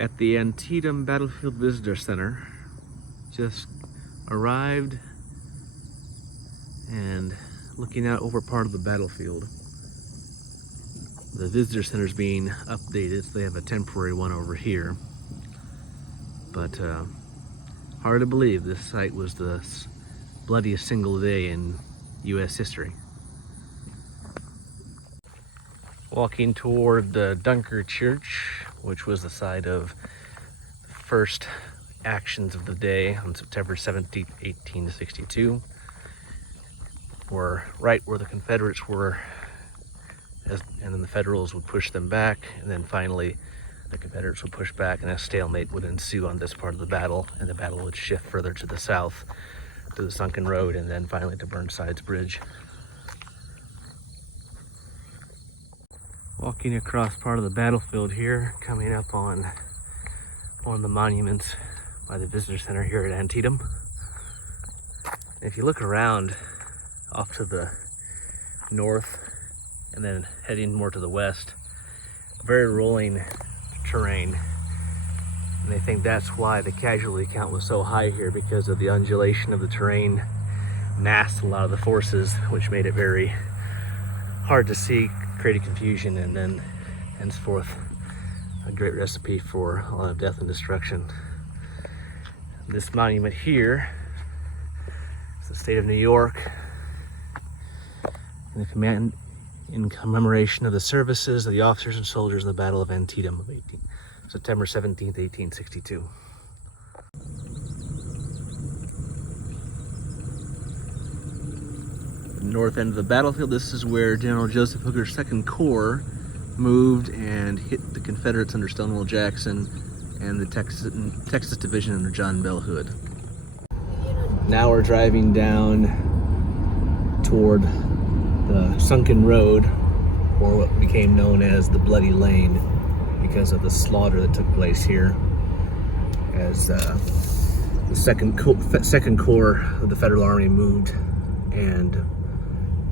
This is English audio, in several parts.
At the Antietam Battlefield Visitor Center. Just arrived and looking out over part of the battlefield. The visitor center is being updated, so they have a temporary one over here. But hard to believe this site was the bloodiest single day in U.S. history. Walking toward the Dunker Church, which was the site of the first actions of the day on September 17, 1862. We're right where the Confederates were, and then the Federals would push them back, and then finally the Confederates would push back, and a stalemate would ensue on this part of the battle, and the battle would shift further to the south to the Sunken Road, and then finally to Burnside's Bridge. Walking across part of the battlefield here, coming up on one of the monuments by the visitor center here at Antietam. And if you look around off to the north and then heading more to the west, very rolling terrain. And they think that's why the casualty count was so high here, because of the undulation of the terrain masked a lot of the forces, which made it very hard to see, created confusion, and then henceforth a great recipe for a lot of death and destruction. This monument here is the state of New York, in commemoration of the services of the officers and soldiers in the Battle of Antietam of September 17th, 1862. The north end of the battlefield, this is where General Joseph Hooker's 2nd Corps moved and hit the Confederates under Stonewall Jackson and the Texas Division under John Bell Hood. Now we're driving down toward the Sunken Road, or what became known as the Bloody Lane, because of the slaughter that took place here as the Second Corps of the Federal Army moved and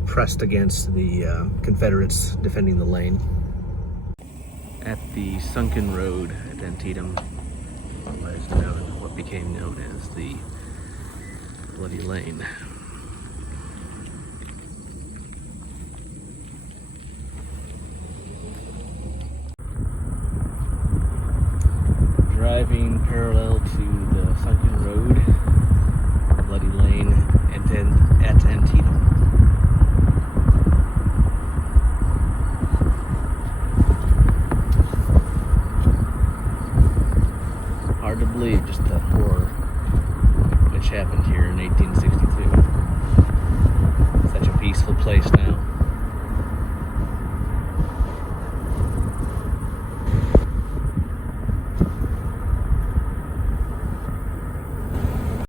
pressed against the Confederates defending the lane. At the Sunken Road at Antietam, what became known as the Bloody Lane. Driving parallel to the Sunken Road, Bloody Lane, and then at Antietam. Hard to believe just the horror which happened here in 1862. Such a peaceful place now.